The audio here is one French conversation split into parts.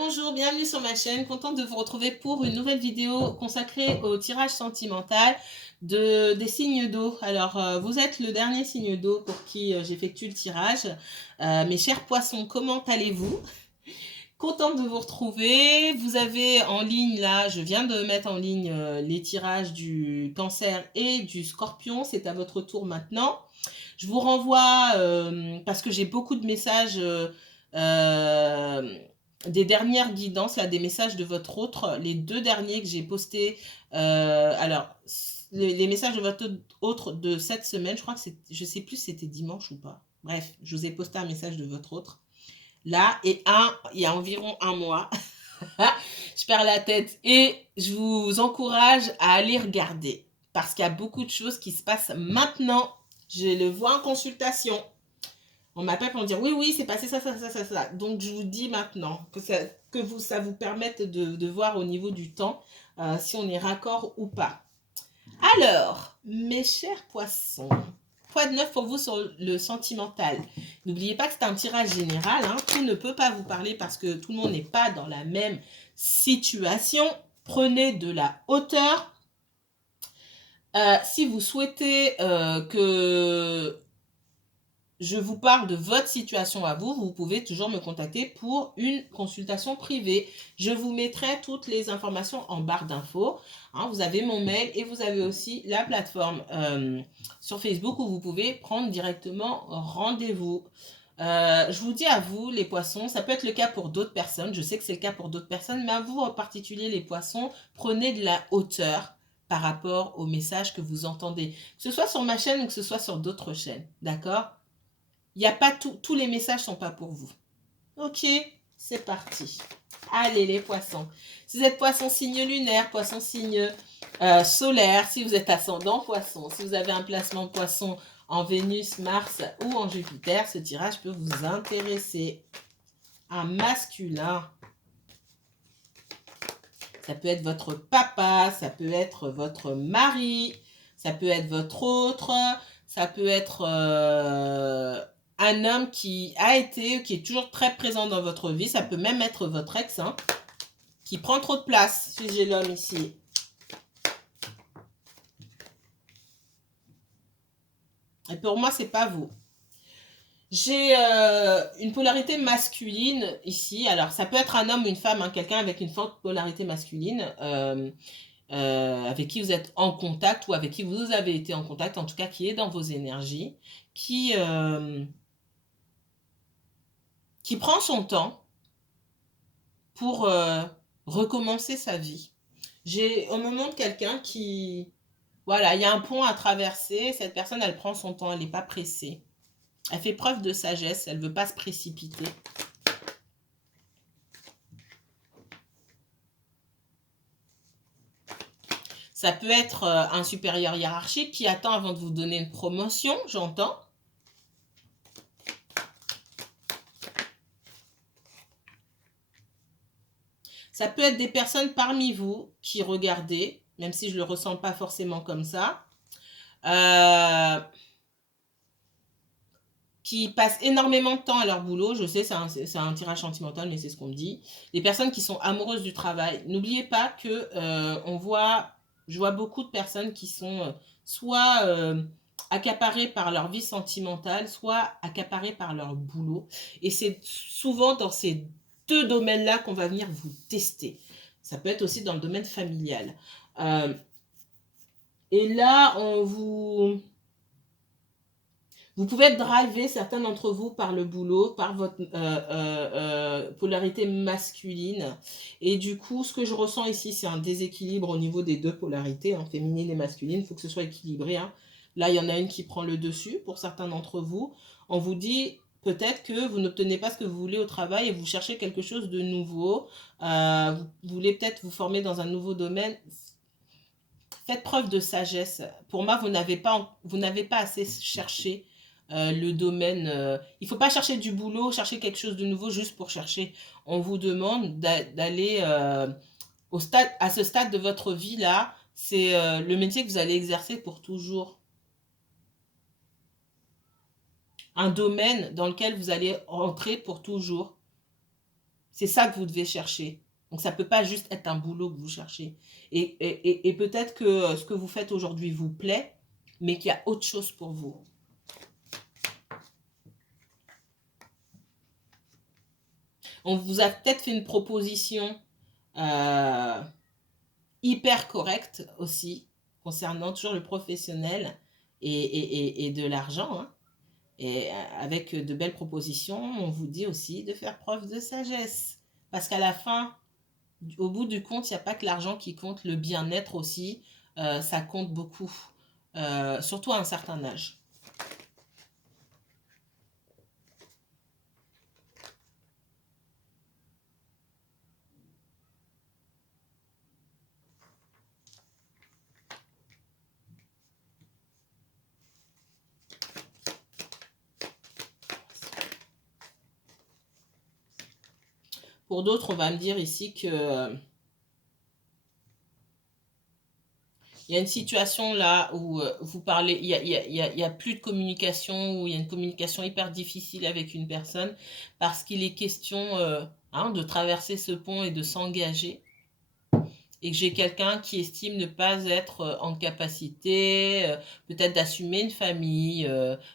Bonjour, bienvenue sur ma chaîne, contente de vous retrouver pour une nouvelle vidéo consacrée au tirage sentimental des signes d'eau. Alors, vous êtes le dernier signe d'eau pour qui j'effectue le tirage. Mes chers poissons, comment allez-vous? Contente de vous retrouver. Vous avez en ligne, là, je viens de mettre en ligne les tirages du cancer et du scorpion. C'est à votre tour maintenant. Je vous renvoie, parce que j'ai beaucoup de messages, des dernières guidances, là, des messages de votre autre, les deux derniers que j'ai postés. Alors, les messages de votre autre de cette semaine, je crois que c'est, je sais plus si c'était dimanche ou pas. Bref, je vous ai posté un message de votre autre. Là, et il y a environ un mois. Je perds la tête et je vous encourage à aller regarder parce qu'il y a beaucoup de choses qui se passent maintenant. Je le vois en consultation. On m'appelle pour me dire oui, oui, c'est passé ça, ça, ça, ça, ça. Donc je vous dis maintenant ça vous permette de voir au niveau du temps si on est raccord ou pas. Alors, mes chers poissons, quoi de neuf pour vous sur le sentimental? N'oubliez pas que c'est un tirage général, hein. Tout ne peut pas vous parler parce que tout le monde n'est pas dans la même situation. Prenez de la hauteur. Si vous souhaitez que je vous parle de votre situation à vous, vous pouvez toujours me contacter pour une consultation privée. Je vous mettrai toutes les informations en barre d'infos. Hein, vous avez mon mail et vous avez aussi la plateforme sur Facebook où vous pouvez prendre directement rendez-vous. Je vous dis à vous, les poissons, ça peut être le cas pour d'autres personnes. Je sais que c'est le cas pour d'autres personnes, mais à vous en particulier, les poissons, prenez de la hauteur par rapport au message que vous entendez. Que ce soit sur ma chaîne ou que ce soit sur d'autres chaînes. D'accord? Il n'y a pas tous les messages sont pas pour vous. Ok, c'est parti. Allez les poissons. Si vous êtes poisson signe lunaire, poisson signe solaire, si vous êtes ascendant poisson, si vous avez un placement poisson en Vénus, Mars ou en Jupiter, ce tirage peut vous intéresser. Un masculin. Ça peut être votre papa, ça peut être votre mari, ça peut être votre autre, ça peut être un homme qui est toujours très présent dans votre vie. Ça peut même être votre ex, hein, qui prend trop de place, si j'ai l'homme ici. Et pour moi, c'est pas vous. J'ai une polarité masculine ici. Alors, ça peut être un homme ou une femme, hein, quelqu'un avec une forte polarité masculine. Avec qui vous êtes en contact ou avec qui vous avez été en contact, en tout cas qui est dans vos énergies, qui prend son temps pour recommencer sa vie. J'ai au moment de quelqu'un qui, voilà, il y a un pont à traverser, cette personne, elle prend son temps, elle n'est pas pressée. Elle fait preuve de sagesse, elle ne veut pas se précipiter. Ça peut être un supérieur hiérarchique qui attend avant de vous donner une promotion, j'entends. Ça peut être des personnes parmi vous qui regardez, même si je ne le ressens pas forcément comme ça, qui passent énormément de temps à leur boulot. Je sais, c'est un tirage sentimental, mais c'est ce qu'on me dit. Les personnes qui sont amoureuses du travail. N'oubliez pas que je vois beaucoup de personnes qui sont soit accaparées par leur vie sentimentale, soit accaparées par leur boulot. Et c'est souvent dans ces deux domaines-là qu'on va venir vous tester. Ça peut être aussi dans le domaine familial. Et là, vous pouvez être drivé, certains d'entre vous, par le boulot, par votre polarité masculine. Et du coup, ce que je ressens ici, c'est un déséquilibre au niveau des deux polarités, hein, féminine et masculine. Il faut que ce soit équilibré. Hein. Là, il y en a une qui prend le dessus pour certains d'entre vous. On vous dit peut-être que vous n'obtenez pas ce que vous voulez au travail et vous cherchez quelque chose de nouveau. Vous voulez peut-être vous former dans un nouveau domaine. Faites preuve de sagesse. Pour moi, vous n'avez pas assez cherché le domaine. Il ne faut pas chercher du boulot, chercher quelque chose de nouveau juste pour chercher. On vous demande d'aller à ce stade de votre vie là. C'est le métier que vous allez exercer pour toujours. Un domaine dans lequel vous allez rentrer pour toujours. C'est ça que vous devez chercher. Donc, ça ne peut pas juste être un boulot que vous cherchez. Et peut-être que ce que vous faites aujourd'hui vous plaît, mais qu'il y a autre chose pour vous. On vous a peut-être fait une proposition hyper correcte aussi, concernant toujours le professionnel et de l'argent. Hein. Et avec de belles propositions, on vous dit aussi de faire preuve de sagesse. Parce qu'à la fin, au bout du compte, il n'y a pas que l'argent qui compte, le bien-être aussi, ça compte beaucoup, surtout à un certain âge. Pour d'autres, on va me dire ici que il y a une situation là où vous parlez, il y a plus de communication, où il y a une communication hyper difficile avec une personne, parce qu'il est question de traverser ce pont et de s'engager. Et que j'ai quelqu'un qui estime ne pas être en capacité, peut-être d'assumer une famille,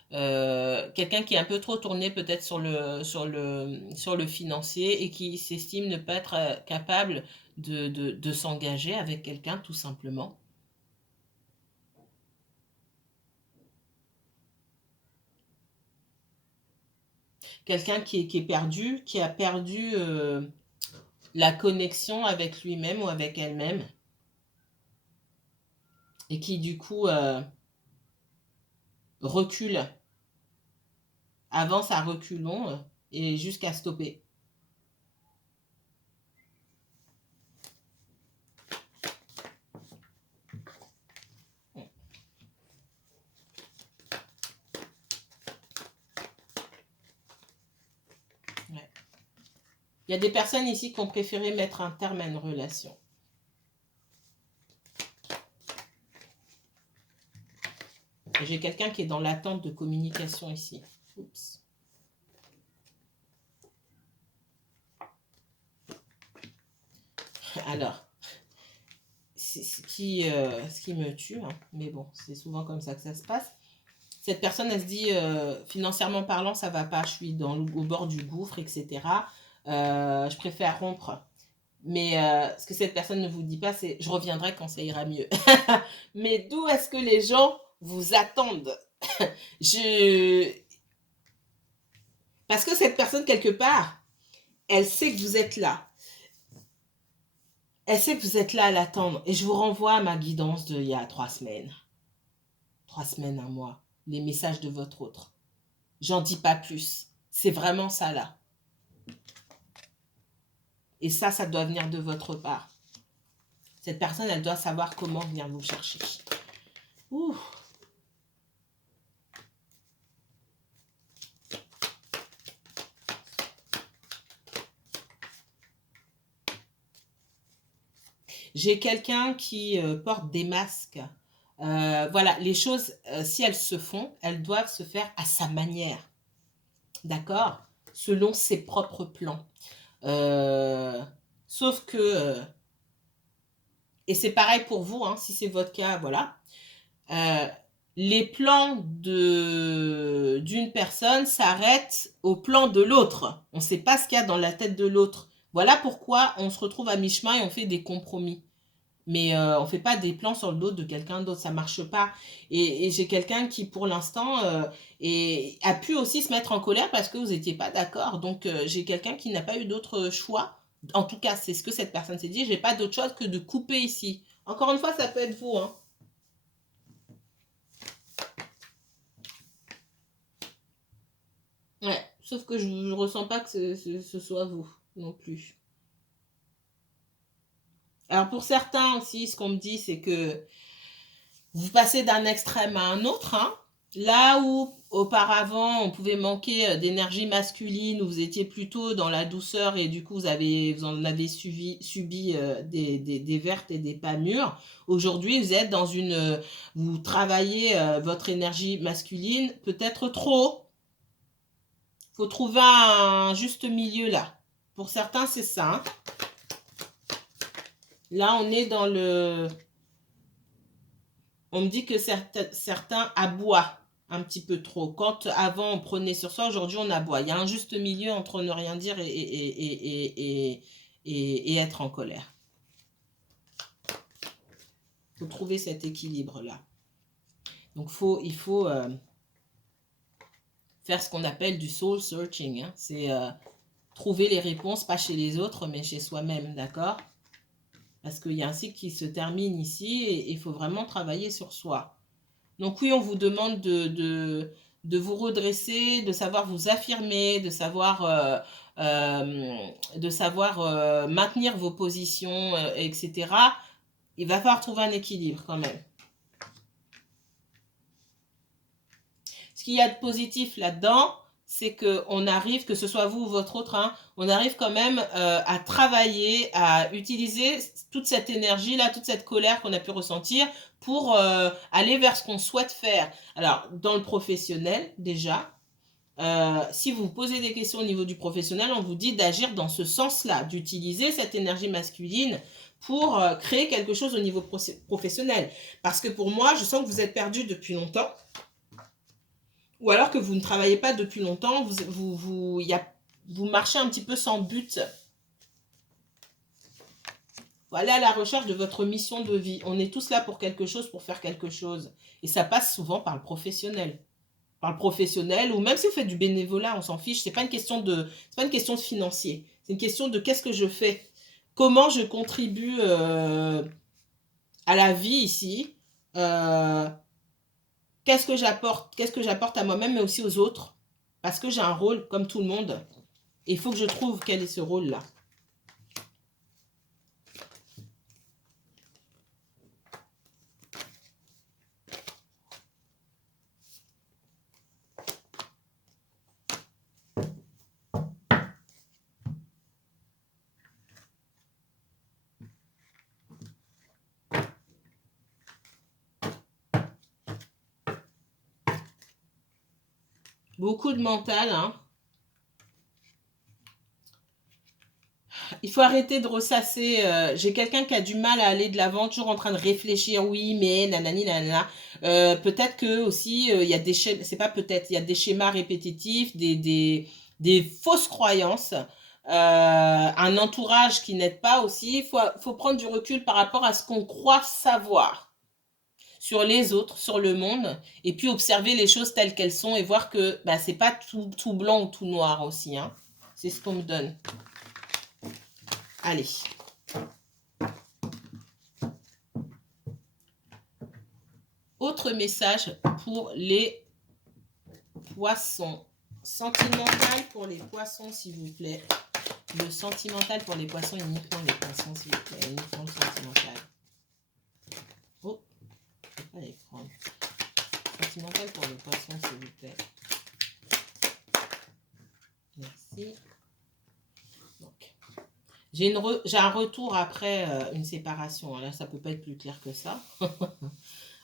quelqu'un qui est un peu trop tourné peut-être sur le financier et qui s'estime ne pas être capable de s'engager avec quelqu'un tout simplement. Quelqu'un qui est perdu, qui a perdu la connexion avec lui-même ou avec elle-même et qui du coup recule, avance à reculons et jusqu'à stopper. Ouais. Il y a des personnes ici qui ont préféré mettre un terme à une relation. J'ai quelqu'un qui est dans l'attente de communication ici. Oups. Alors, c'est ce qui me tue, hein. Mais bon, c'est souvent comme ça que ça se passe. Cette personne, elle se dit, financièrement parlant, ça va pas, je suis au bord du gouffre, etc. Je préfère rompre. Mais ce que cette personne ne vous dit pas, c'est je reviendrai quand ça ira mieux. Mais d'où est-ce que les gens vous attendent? je... Parce que cette personne, quelque part, elle sait que vous êtes là. Elle sait que vous êtes là à l'attendre. Et je vous renvoie à ma guidance d'il y a 3 semaines. 3 semaines, un mois. Les messages de votre autre. J'en dis pas plus. C'est vraiment ça là. Et ça doit venir de votre part. Cette personne, elle doit savoir comment venir vous chercher. Ouh. J'ai quelqu'un qui porte des masques. Voilà, les choses, si elles se font, elles doivent se faire à sa manière. D'accord? Selon ses propres plans. Sauf que, et c'est pareil pour vous, hein, si c'est votre cas, voilà. Les plans d'une personne s'arrêtent au plan de l'autre. On ne sait pas ce qu'il y a dans la tête de l'autre. Voilà pourquoi on se retrouve à mi-chemin et on fait des compromis. Mais on ne fait pas des plans sur le dos de quelqu'un d'autre, ça ne marche pas. Et j'ai quelqu'un qui, pour l'instant, a pu aussi se mettre en colère parce que vous n'étiez pas d'accord. Donc, j'ai quelqu'un qui n'a pas eu d'autre choix. En tout cas, c'est ce que cette personne s'est dit. Je n'ai pas d'autre choix que de couper ici. Encore une fois, ça peut être vous, hein. Ouais, sauf que je ne ressens pas que ce soit vous non plus. Alors pour certains aussi, ce qu'on me dit, c'est que vous passez d'un extrême à un autre, hein. Là où auparavant on pouvait manquer d'énergie masculine, où vous étiez plutôt dans la douceur et du coup vous en avez subi des vertes et des pas mûres. Aujourd'hui vous êtes vous travaillez votre énergie masculine peut-être trop. Faut trouver un juste milieu là Pour certains, c'est ça. Hein. Là, on est dans le... On me dit que certains aboient un petit peu trop. Quand avant, on prenait sur soi, aujourd'hui, on aboie. Il y a un juste milieu entre ne rien dire et être en colère. Il faut trouver cet équilibre-là. Donc, il faut faire ce qu'on appelle du soul searching. Hein. C'est trouver les réponses, pas chez les autres, mais chez soi-même, d'accord? Parce qu'il y a un cycle qui se termine ici et il faut vraiment travailler sur soi. Donc oui, on vous demande de vous redresser, de savoir vous affirmer, de savoir maintenir vos positions, etc. Il va falloir trouver un équilibre quand même. Ce qu'il y a de positif là-dedans, c'est qu'on arrive, que ce soit vous ou votre autre, hein, on arrive quand même à travailler, à utiliser toute cette énergie-là, toute cette colère qu'on a pu ressentir pour aller vers ce qu'on souhaite faire. Alors, dans le professionnel, déjà, si vous vous posez des questions au niveau du professionnel, on vous dit d'agir dans ce sens-là, d'utiliser cette énergie masculine pour créer quelque chose au niveau professionnel. Parce que pour moi, je sens que vous êtes perdu depuis longtemps. Ou alors que vous ne travaillez pas depuis longtemps, vous marchez un petit peu sans but. Vous allez à la recherche de votre mission de vie. On est tous là pour quelque chose, pour faire quelque chose. Et ça passe souvent par le professionnel. Par le professionnel, ou même si vous faites du bénévolat, on s'en fiche. C'est pas une question de financier. C'est une question de qu'est-ce que je fais. Comment je contribue à la vie ici. Qu'est-ce que j'apporte à moi-même, mais aussi aux autres. Parce que j'ai un rôle, comme tout le monde. Et il faut que je trouve quel est ce rôle-là. Beaucoup de mental, hein. Il faut arrêter de ressasser. J'ai quelqu'un qui a du mal à aller de l'avant, toujours en train de réfléchir. Oui, mais nanani, nanana. Peut-être que aussi, il y a des schémas, c'est pas peut-être, il y a des schémas répétitifs, des fausses croyances, un entourage qui n'aide pas aussi. Faut prendre du recul par rapport à ce qu'on croit savoir sur les autres, sur le monde, et puis observer les choses telles qu'elles sont et voir que bah, c'est pas tout blanc ou tout noir aussi. Hein. C'est ce qu'on me donne. Allez. Autre message pour les poissons. Sentimental pour les poissons, s'il vous plaît. Le sentimental pour les poissons, uniquement les poissons, s'il vous plaît. Uniquement le sentimental. Oh, je ne peux pas les prendre. Sentimental pour les poissons, s'il vous plaît. Merci. Donc, j'ai un retour après une séparation. Là, ça ne peut pas être plus clair que ça.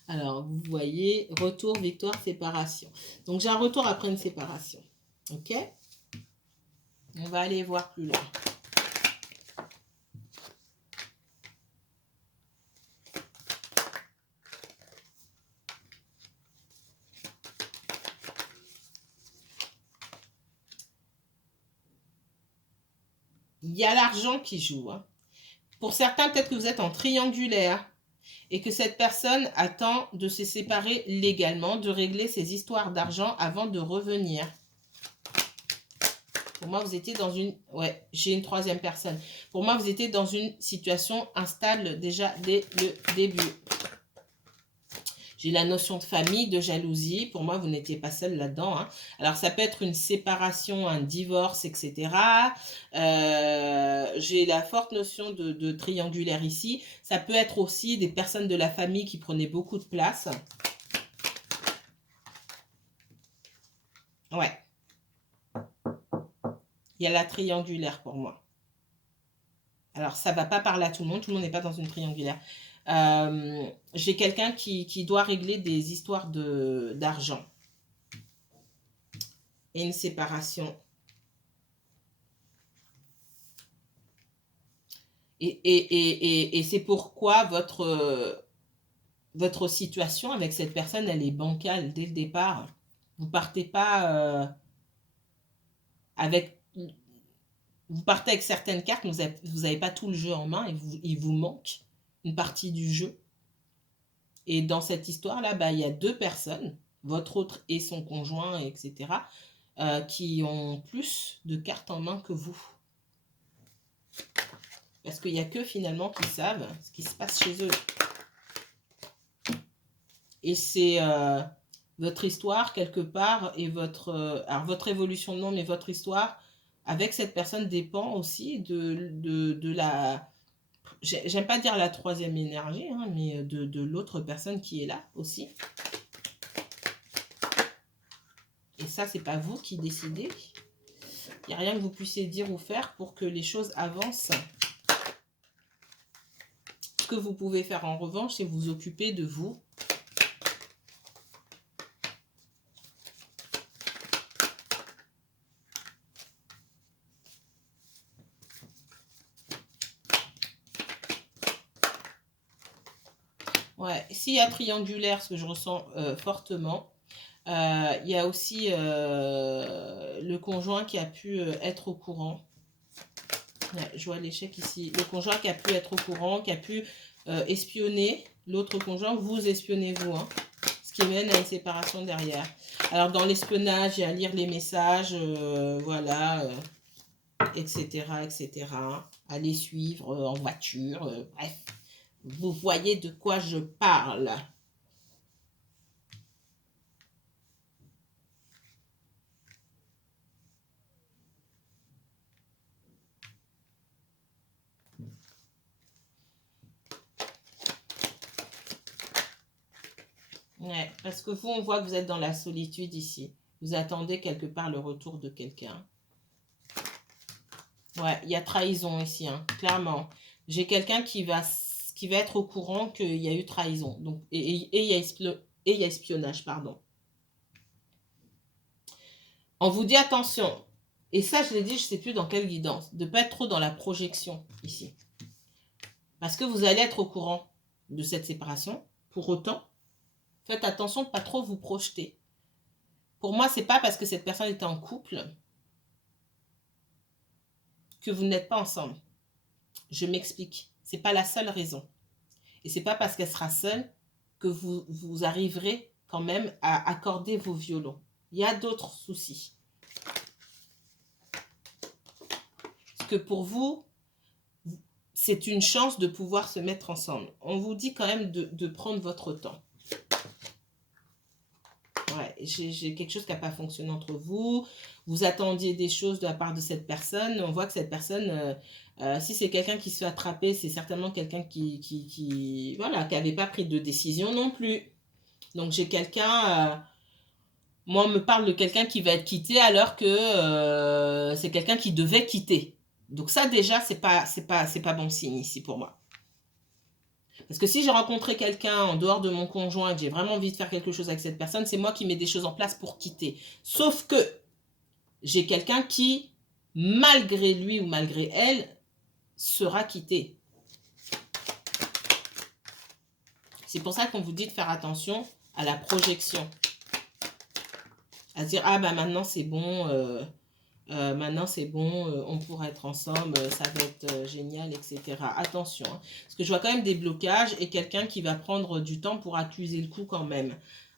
Alors, vous voyez, retour, victoire, séparation. Donc, j'ai un retour après une séparation. OK? On va aller voir plus loin. Il y a l'argent qui joue. Hein. Pour certains, peut-être que vous êtes en triangulaire et que cette personne attend de se séparer légalement, de régler ses histoires d'argent avant de revenir. Pour moi, vous étiez dans une... Ouais, j'ai une troisième personne. Pour moi, vous étiez dans une situation instable déjà dès le début. J'ai la notion de famille, de jalousie. Pour moi, vous n'étiez pas seul là-dedans. Hein. Alors, ça peut être une séparation, un divorce, etc. J'ai la forte notion de triangulaire ici. Ça peut être aussi des personnes de la famille qui prenaient beaucoup de place. Ouais. Il y a la triangulaire pour moi. Alors, ça ne va pas parler à tout le monde. Tout le monde n'est pas dans une triangulaire. J'ai quelqu'un qui doit régler des histoires d'argent. Et une séparation. Et c'est pourquoi votre situation avec cette personne, elle est bancale dès le départ. Vous partez pas avec... Vous partez avec certaines cartes, mais vous n'avez pas tout le jeu en main et il vous manque une partie du jeu. Et dans cette histoire-là, bah, il y a deux personnes, votre autre et son conjoint, etc., qui ont plus de cartes en main que vous. Parce qu'il n'y a que finalement qui savent ce qui se passe chez eux. Et c'est votre histoire quelque part et alors votre évolution non, mais votre histoire avec cette personne dépend aussi de la, j'aime pas dire la troisième énergie, hein, mais de l'autre personne qui est là aussi. Et ça, c'est pas vous qui décidez. Il n'y a rien que vous puissiez dire ou faire pour que les choses avancent. Ce que vous pouvez faire en revanche, c'est vous occuper de vous. Ouais, s'il y a triangulaire, ce que je ressens fortement, il y a aussi le conjoint qui a pu être au courant. Ouais, je vois l'échec ici. Le conjoint qui a pu être au courant, qui a pu espionner l'autre conjoint, vous espionnez vous, hein, ce qui mène à une séparation derrière. Alors dans l'espionnage, il y a à lire les messages, voilà, etc., etc. À les suivre en voiture, bref. Vous voyez de quoi je parle. Ouais, parce que vous, on voit que vous êtes dans la solitude ici. Vous attendez quelque part le retour de quelqu'un. Ouais, il y a trahison ici, hein, clairement. J'ai quelqu'un qui va être au courant qu'il y a eu trahison. Donc, et il y a espionnage, pardon. On vous dit attention. Et ça, je l'ai dit, je ne sais plus dans quelle guidance. De ne pas être trop dans la projection ici. Parce que vous allez être au courant de cette séparation. Pour autant, faites attention de ne pas trop vous projeter. Pour moi, c'est pas parce que cette personne était en couple que vous n'êtes pas ensemble. Je m'explique. C'est pas la seule raison. Et c'est pas parce qu'elle sera seule que vous arriverez quand même à accorder vos violons. Il y a d'autres soucis. Parce que pour vous, c'est une chance de pouvoir se mettre ensemble. On vous dit quand même de prendre votre temps. Ouais, j'ai quelque chose qui n'a pas fonctionné entre vous. Vous attendiez des choses de la part de cette personne. On voit que cette personne, si c'est quelqu'un qui se fait attraper, c'est certainement quelqu'un qui n'avait pas pris de décision non plus. Donc j'ai quelqu'un, moi on me parle de quelqu'un qui va être quitté alors que c'est quelqu'un qui devait quitter. Donc ça déjà, c'est pas bon signe ici pour moi. Parce que si j'ai rencontré quelqu'un en dehors de mon conjoint et que j'ai vraiment envie de faire quelque chose avec cette personne, c'est moi qui mets des choses en place pour quitter. Sauf que j'ai quelqu'un qui, malgré lui ou malgré elle, sera quitté. C'est pour ça qu'on vous dit de faire attention à la projection. À se dire, ah bah maintenant c'est bon, on pourra être ensemble, ça va être génial, etc. Attention, hein, parce que je vois quand même des blocages et quelqu'un qui va prendre du temps pour accuser le coup quand même.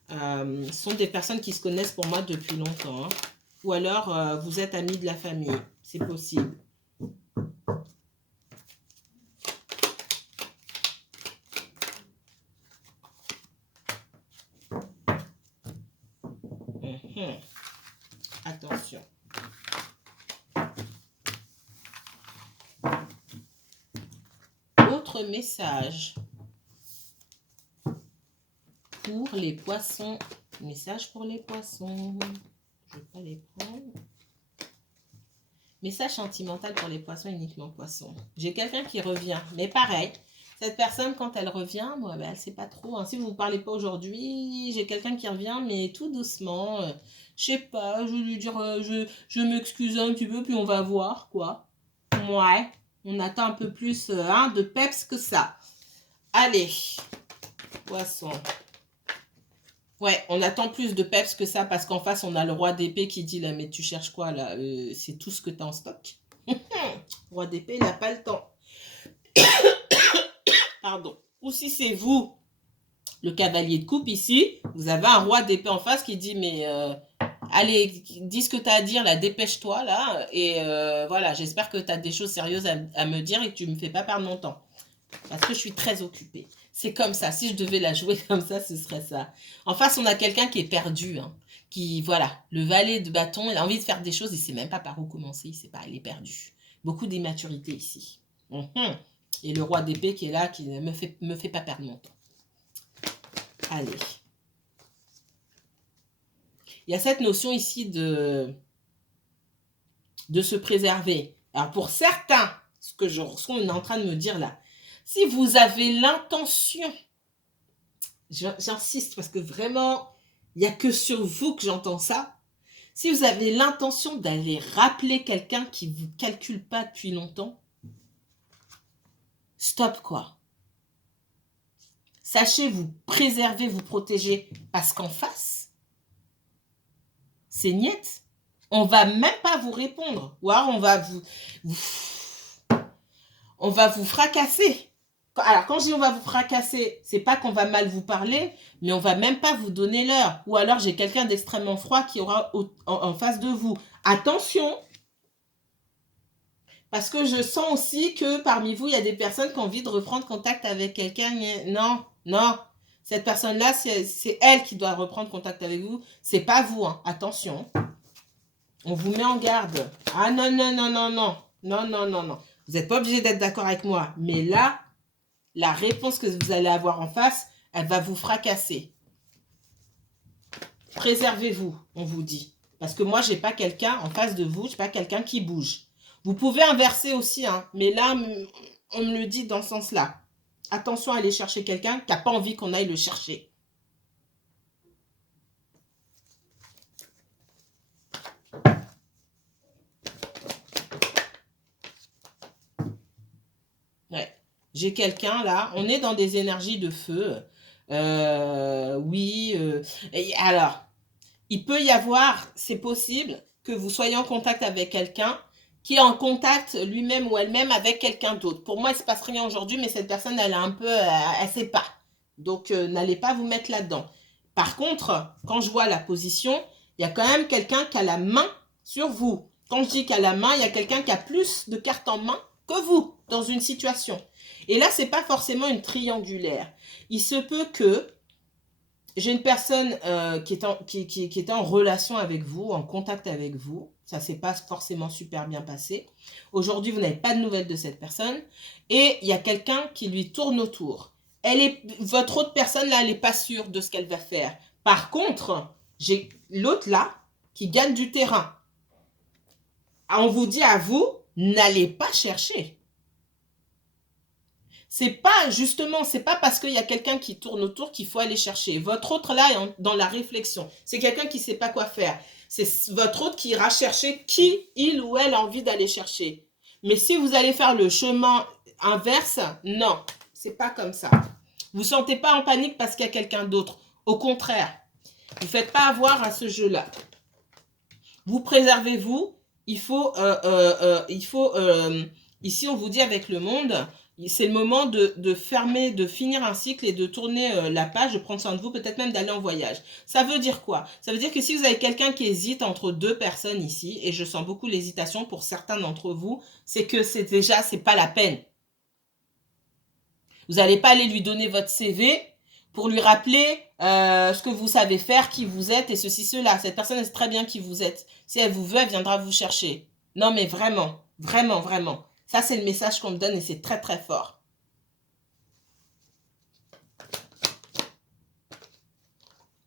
Ce sont des personnes qui se connaissent pour moi depuis longtemps. Hein. Ou alors, vous êtes amis de la famille. C'est possible. Attention. Autre message pour les poissons. Message pour les poissons. Je ne vais pas les prendre. Message sentimental pour les poissons, uniquement poissons. J'ai quelqu'un qui revient, mais pareil. Cette personne, quand elle revient, moi, ben, elle ne sait pas trop. Hein. Si vous ne vous parlez pas aujourd'hui, j'ai quelqu'un qui revient, mais tout doucement. Je sais pas, je vais lui dire, je m'excuse un petit peu, puis on va voir, quoi. Ouais. On attend un peu plus hein, de peps que ça. Allez, poisson. Ouais, on attend plus de peps que ça parce qu'en face, on a le roi d'épée qui dit là, mais tu cherches quoi là? C'est tout ce que tu as en stock. Roi d'épée, il n'a pas le temps. Pardon. Ou si c'est vous, le cavalier de coupe ici, vous avez un roi d'épée en face qui dit mais allez, dis ce que tu as à dire là, dépêche-toi là. Et voilà, j'espère que tu as des choses sérieuses à me dire et que tu ne me fais pas perdre mon temps. Parce que je suis très occupée. C'est comme ça. Si je devais la jouer comme ça, ce serait ça. En face, on a quelqu'un qui est perdu. Hein, qui, voilà, le valet de bâton, il a envie de faire des choses, il ne sait même pas par où commencer. Il sait pas, il est perdu. Beaucoup d'immaturité ici. Et le roi d'épée qui est là, qui ne me fait pas perdre mon temps. Allez. Il y a cette notion ici de se préserver. Alors pour certains, ce que on est en train de me dire là, si vous avez l'intention, j'insiste parce que vraiment, il n'y a que sur vous que j'entends ça. Si vous avez l'intention d'aller rappeler quelqu'un qui ne vous calcule pas depuis longtemps, stop quoi. Sachez vous préserver, vous protéger, parce qu'en face, c'est niette. On va même pas vous répondre. Ou alors on va vous fracasser. Alors, quand je dis on va vous fracasser, c'est pas qu'on va mal vous parler, mais on va même pas vous donner l'heure. Ou alors, j'ai quelqu'un d'extrêmement froid qui aura en face de vous. Attention, parce que je sens aussi que parmi vous, il y a des personnes qui ont envie de reprendre contact avec quelqu'un. Non, non. Cette personne-là, c'est elle qui doit reprendre contact avec vous. C'est pas vous, hein. Attention. On vous met en garde. Ah non, non, non, non, non. Non, non, non, non. Vous n'êtes pas obligé d'être d'accord avec moi. Mais là, la réponse que vous allez avoir en face, elle va vous fracasser. Préservez-vous, on vous dit. Parce que moi, je n'ai pas quelqu'un en face de vous, je n'ai pas quelqu'un qui bouge. Vous pouvez inverser aussi, hein, mais là, on me le dit dans ce sens-là. Attention à aller chercher quelqu'un qui n'a pas envie qu'on aille le chercher. Ouais. J'ai quelqu'un là, on est dans des énergies de feu. Oui. Et alors, il peut y avoir, c'est possible que vous soyez en contact avec quelqu'un qui est en contact lui-même ou elle-même avec quelqu'un d'autre. Pour moi, il ne se passe rien aujourd'hui, mais cette personne, elle a un peu, elle ne sait pas. Donc, n'allez pas vous mettre là-dedans. Par contre, quand je vois la position, il y a quand même quelqu'un qui a la main sur vous. Quand je dis qu'il a la main, il y a quelqu'un qui a plus de cartes en main que vous dans une situation. Et là, ce n'est pas forcément une triangulaire. Il se peut que j'ai une personne qui était en relation avec vous, en contact avec vous. Ça ne s'est pas forcément super bien passé. Aujourd'hui, vous n'avez pas de nouvelles de cette personne. Et il y a quelqu'un qui lui tourne autour. Votre autre personne, là, elle n'est pas sûre de ce qu'elle va faire. Par contre, j'ai l'autre là qui gagne du terrain. On vous dit à vous, n'allez pas chercher. C'est pas, justement, c'est pas parce qu'il y a quelqu'un qui tourne autour qu'il faut aller chercher. Votre autre là est dans la réflexion. C'est quelqu'un qui ne sait pas quoi faire. C'est votre autre qui ira chercher qui il ou elle a envie d'aller chercher. Mais si vous allez faire le chemin inverse, non, c'est pas comme ça. Vous ne sentez pas en panique parce qu'il y a quelqu'un d'autre. Au contraire, vous ne faites pas avoir à ce jeu-là. Vous préservez-vous. Ici, on vous dit avec le monde, c'est le moment de fermer, de finir un cycle et de tourner la page, de prendre soin de vous, peut-être même d'aller en voyage. Ça veut dire quoi? Ça veut dire que si vous avez quelqu'un qui hésite entre deux personnes ici, et je sens beaucoup l'hésitation pour certains d'entre vous, c'est que c'est pas la peine. Vous n'allez pas aller lui donner votre CV pour lui rappeler ce que vous savez faire, qui vous êtes et ceci, cela. Cette personne sait très bien qui vous êtes. Si elle vous veut, elle viendra vous chercher. Non, mais vraiment, vraiment, vraiment. Ça, c'est le message qu'on me donne et c'est très, très fort.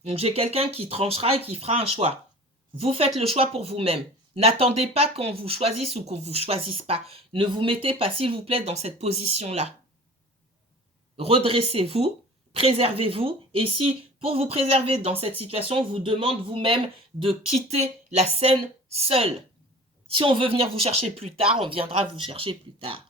Donc, j'ai quelqu'un qui tranchera et qui fera un choix. Vous faites le choix pour vous-même. N'attendez pas qu'on vous choisisse ou qu'on ne vous choisisse pas. Ne vous mettez pas, s'il vous plaît, dans cette position-là. Redressez-vous, préservez-vous. Et si, pour vous préserver dans cette situation, on vous demande vous-même de quitter la scène seul. Si on veut venir vous chercher plus tard, on viendra vous chercher plus tard.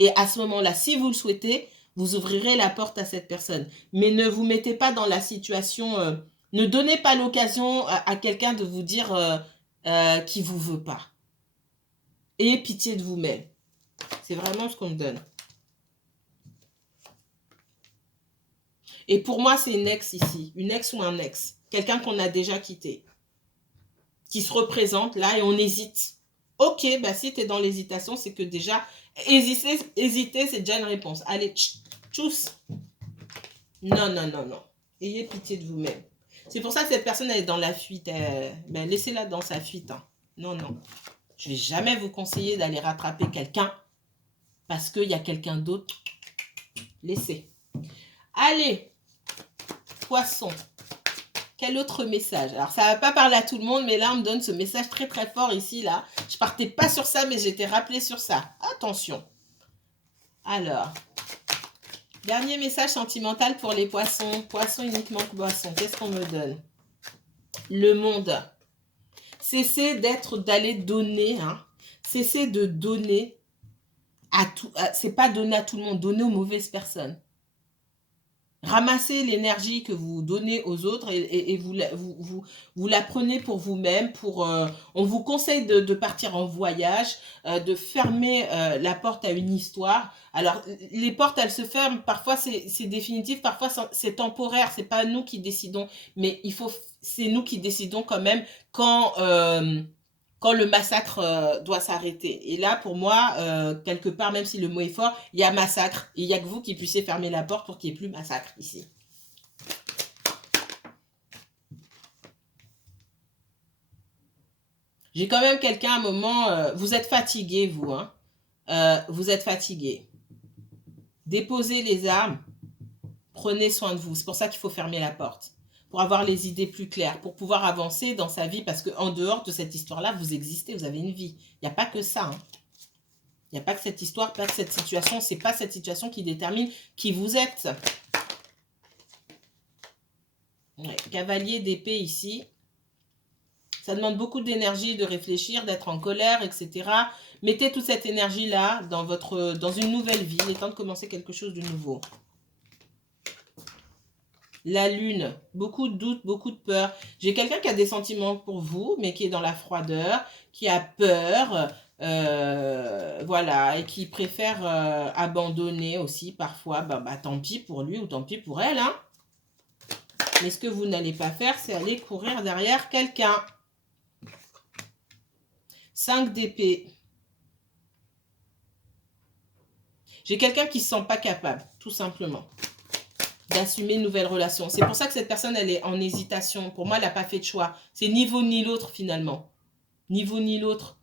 Et à ce moment-là, si vous le souhaitez, vous ouvrirez la porte à cette personne. Mais ne vous mettez pas dans la situation... ne donnez pas l'occasion à quelqu'un de vous dire qu'il ne vous veut pas. Ayez pitié de vous-même. C'est vraiment ce qu'on me donne. Et pour moi, c'est une ex ici. Une ex ou un ex. Quelqu'un qu'on a déjà quitté. Qui se représente là et on hésite. Ok, bah si tu es dans l'hésitation, c'est que déjà, hésiter, c'est déjà une réponse. Allez, tchuss. Non, non, non, non. Ayez pitié de vous-même. C'est pour ça que cette personne, elle est dans la fuite. Ben, laissez-la dans sa fuite. Hein. Non, non. Je ne vais jamais vous conseiller d'aller rattraper quelqu'un parce qu'il y a quelqu'un d'autre. Laissez. Allez, poisson. Quel autre message? Alors, ça ne va pas parler à tout le monde, mais là, on me donne ce message très, très fort ici, là. Je partais pas sur ça, mais j'étais rappelée sur ça. Attention. Alors, dernier message sentimental pour les poissons. Poissons uniquement poissons. Qu'est-ce qu'on me donne? Le monde. Cessez d'aller donner. Hein. Cessez de donner à tout. C'est pas donner à tout le monde, donner aux mauvaises personnes. Ramassez l'énergie que vous donnez aux autres et vous la prenez pour vous-même. On vous conseille de partir en voyage, de fermer la porte à une histoire. Alors, les portes, elles se ferment. Parfois, c'est définitif. Parfois, c'est temporaire. C'est pas nous qui décidons. Mais c'est nous qui décidons quand même quand le massacre doit s'arrêter. Et là, pour moi, quelque part, même si le mot est fort, il y a massacre. Et il n'y a que vous qui puissiez fermer la porte pour qu'il n'y ait plus massacre ici. J'ai quand même quelqu'un à un moment... vous êtes fatigué, vous. Hein. Vous êtes fatigué. Déposez les armes. Prenez soin de vous. C'est pour ça qu'il faut fermer la porte. Pour avoir les idées plus claires, pour pouvoir avancer dans sa vie, parce qu'en dehors de cette histoire-là, vous existez, vous avez une vie. Il n'y a pas que ça. Hein. Il n'y a pas que cette histoire, pas que cette situation. Ce n'est pas cette situation qui détermine qui vous êtes. Ouais, cavalier d'épée ici. Ça demande beaucoup d'énergie, de réfléchir, d'être en colère, etc. Mettez toute cette énergie-là dans une nouvelle vie. Il est temps de commencer quelque chose de nouveau. La lune, beaucoup de doutes, beaucoup de peur. J'ai quelqu'un qui a des sentiments pour vous, mais qui est dans la froideur, qui a peur, voilà, et qui préfère abandonner aussi parfois. Bah, tant pis pour lui ou tant pis pour elle. Hein. Mais ce que vous n'allez pas faire, c'est aller courir derrière quelqu'un. 5 d'épée. J'ai quelqu'un qui ne se sent pas capable, tout simplement, d'assumer une nouvelle relation. C'est pour ça que cette personne, elle est en hésitation. Pour moi, elle n'a pas fait de choix. C'est ni vous ni l'autre, finalement. Ni vous ni l'autre.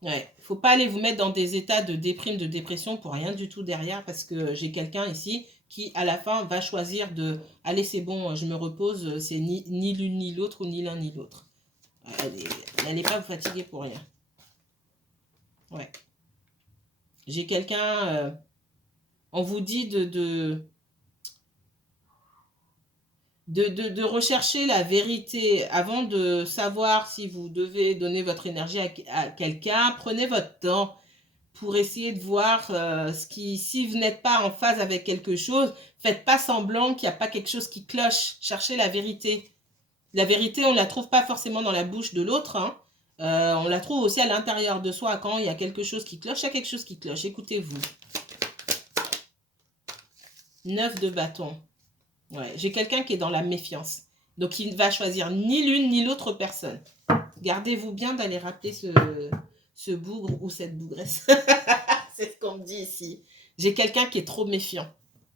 Ouais, faut pas aller vous mettre dans des états de déprime, de dépression pour rien du tout derrière, parce que j'ai quelqu'un ici qui, à la fin, va choisir de « Allez, c'est bon, je me repose, c'est ni l'une ni l'autre, ou ni l'un ni l'autre. » N'allez pas vous fatiguer pour rien. Ouais. J'ai quelqu'un... on vous dit de rechercher la vérité avant de savoir si vous devez donner votre énergie à quelqu'un. Prenez votre temps pour essayer de voir si vous n'êtes pas en phase avec quelque chose, faites pas semblant qu'il n'y a pas quelque chose qui cloche. Cherchez la vérité. La vérité, on ne la trouve pas forcément dans la bouche de l'autre. Hein. On la trouve aussi à l'intérieur de soi. Quand il y a quelque chose qui cloche, il y a quelque chose qui cloche. Écoutez-vous. 9 de bâton. Ouais, j'ai quelqu'un qui est dans la méfiance. Donc, il ne va choisir ni l'une ni l'autre personne. Gardez-vous bien d'aller rappeler ce bougre ou cette bougresse. C'est ce qu'on me dit ici. J'ai quelqu'un qui est trop méfiant.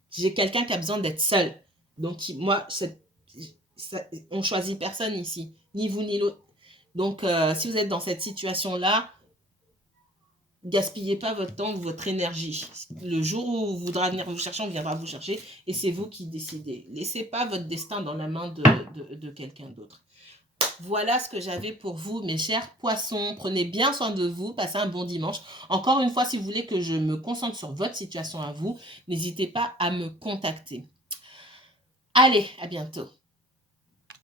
J'ai quelqu'un qui a besoin d'être seul. Donc, moi, on choisit personne ici. Ni vous, ni l'autre. Donc, si vous êtes dans cette situation-là, gaspillez pas votre temps ou votre énergie. Le jour où on voudra venir vous chercher, on viendra vous chercher et c'est vous qui décidez. Laissez pas votre destin dans la main de quelqu'un d'autre. Voilà ce que j'avais pour vous, mes chers poissons. Prenez bien soin de vous, passez un bon dimanche. Encore une fois, si vous voulez que je me concentre sur votre situation à vous, n'hésitez pas à me contacter. Allez, à bientôt.